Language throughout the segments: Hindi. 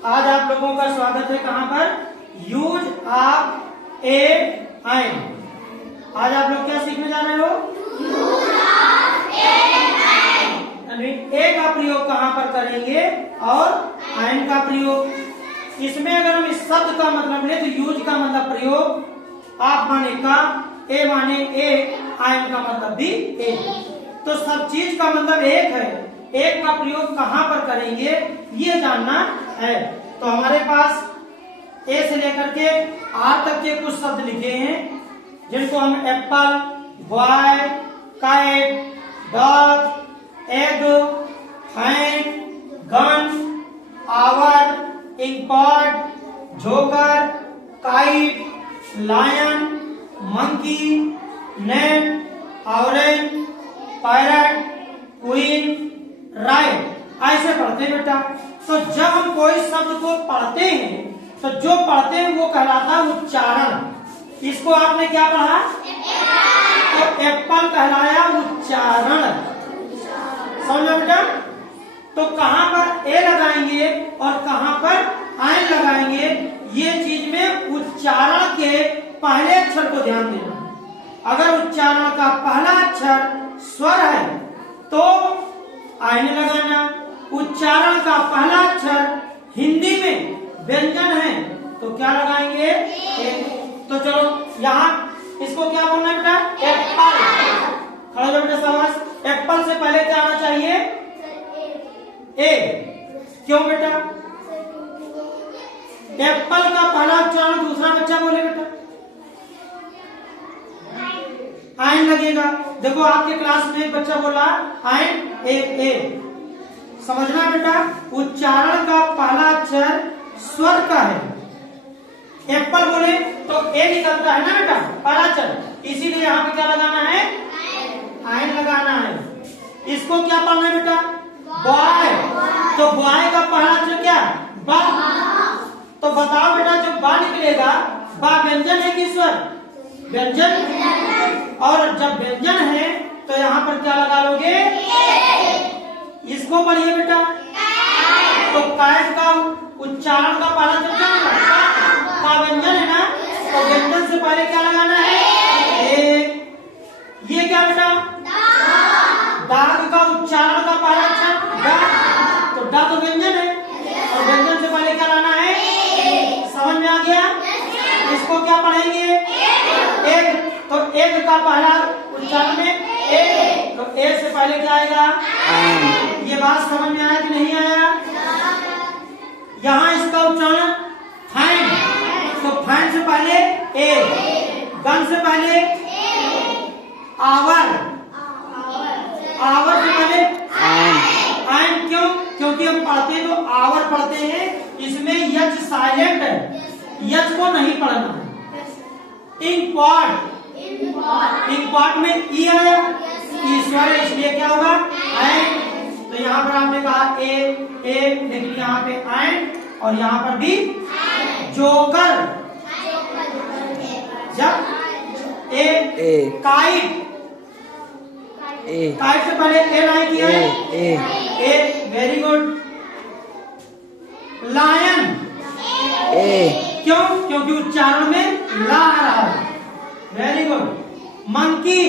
आज आप लोगों का स्वागत है कहाँ पर? यूज ऑफ ए आइन। आज आप लोग क्या सीखने जा रहे हो? ए का प्रयोग कहाँ पर करेंगे और आइन का प्रयोग। इसमें अगर हम इस शब्द का मतलब ले तो यूज का मतलब प्रयोग, आप माने का, ए माने ए, आइन का मतलब भी ए। तो सब चीज का मतलब एक है, एक का प्रयोग कहाँ पर करेंगे ये जानना है। तो हमारे पास ए से लेकर के आर तक के कुछ शब्द लिखे हैं जिनको हम apple, boy, kite, dog, egg, fan, gun, hour, inkpot, joker, kite, lion, monkey, net, orange, parrot, queen, right, ऐसे पढ़ते हैं बेटा। तो जब हम कोई शब्द को पढ़ते हैं तो जो पढ़ते हैं वो कहलाता है उच्चारण। इसको आपने क्या पढ़ा? तो एप्पल कहलाया उच्चारण। समझो बेटा। तो कहाँ पर ए लगाएंगे और कहाँ पर आइन लगाएंगे, ये चीज में उच्चारण के पहले अक्षर को ध्यान देना। अगर उच्चारण का पहला अक्षर स्वर है तो आइन लगाना। उच्चारण का पहला अक्षर हिंदी में व्यंजन है तो क्या लगाएंगे? ए। तो चलो यहाँ इसको क्या बोलना है बेटा? एप्पल। खड़ा हो बेटा, शाबाश। एप्पल से पहले क्या आना चाहिए? ए। क्यों बेटा? एप्पल का पहला उच्चारण दूसरा बच्चा बोले बेटा, आइन लगेगा। देखो आपके क्लास में एक बच्चा बोला आइन ए। समझना बेटा, उच्चारण का पहला अक्षर स्वर का है। एप्पल बोले तो ए निकलता है ना बेटा, पहला अक्षर, इसीलिए यहाँ पे क्या लगाना है? आइन लगाना है। इसको क्या पढ़ना है बेटा? बॉय। तो बॉय का पहला अक्षर क्या? बा। तो बताओ बेटा, जो बा निकलेगा, बा व्यंजन है कि स्वर? व्यंजन। और जब व्यंजन है तो यहाँ पर क्या लगा लोगे? इसको पढ़िए बेटा। तो काइट का उच्चारण का पहला अक्षर क्या होगा? का व्यंजन है ना, तो व्यंजन से पहले क्या लगाना है? ए। ये क्या बेटा? दाग का उच्चारण का पहला अक्षर डा, तो डा तो व्यंजन है और व्यंजन से पहले क्या लाना है? समझ में आ गया? इसको क्या पढ़ेंगे? एक। तो एक का पहला उच्चारण में ए, तो ए से पहले क्या आएगा? ये बात समझ में आया कि नहीं आया? यहाँ इसका उच्चारण फैन, तो फैन से पहले ए, गन से पहले आवर, आवर से पहले आइन। क्यों? क्योंकि हम पढ़ते हैं तो आवर पढ़ते हैं, इसमें यच साइलेंट है, यच को नहीं पढ़ना है। इंकपॉट, इंकपॉट में ई आया, ईश्वर, इसलिए क्या होगा? आइन। तो यहाँ पर आपने कहा ए, लेकिन यहाँ पे आइन और यहाँ पर भी जोकर। जब ए, काइट, काइट से पहले ए लाइन किया है, ए, वेरी गुड। लायन, क्यों? क्योंकि उच्चारण में ला आ रहा है, वेरी गुड। मंकी,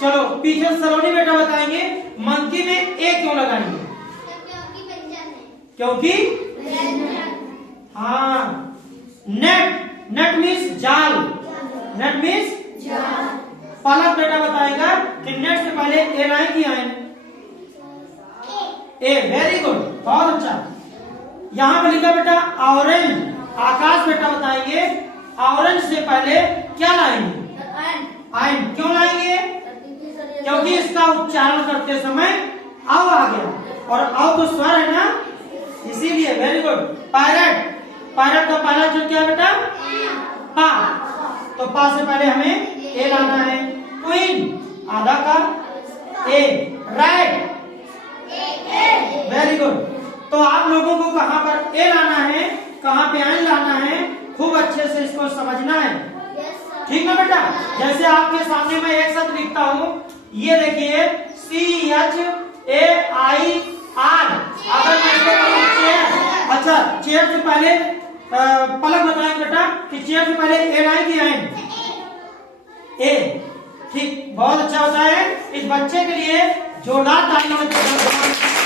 चलो पीछे सलोनी बेटा बताएंगे मंकी में ए क्यों लगाएंगे? क्योंकि हाँ। नेट, नेट मीन्स जाल, नेट मीन्स पलक बेटा बताएगा कि नेट से पहले ए लाइन की आए ए, वेरी गुड, बहुत अच्छा। यहाँ पे लिखा बेटा ऑरेंज, आकाश बेटा बताएंगे ऑरेंज से पहले क्या लाएंगे? आइन। क्यों लाएंगे? क्योंकि इसका उच्चारण करते समय अव आ गया और अव तो स्वर है ना, इसीलिए। Very good. पैरट, पैरट का पहला अक्षर क्या बेटा? पा, तो पा से पहले हमें ए लाना है। क्वीन, आधा का ए। Right, very good. तो आप लोगों को कहाँ पर ए लाना है, कहाँ पे आइन लाना है, खूब अच्छे से इसको समझना है, ठीक है बेटा? जैसे आपके सामने मैं एक शब्द लिखता हूँ, ये देखिए CHAIR, अगर मैं इसको चेयर से पहले पलक बताएंगे बेटा कि चेयर से पहले ए आए कि एन? ए। ठीक, बहुत अच्छा होता है। इस बच्चे के लिए जोरदार तालियों से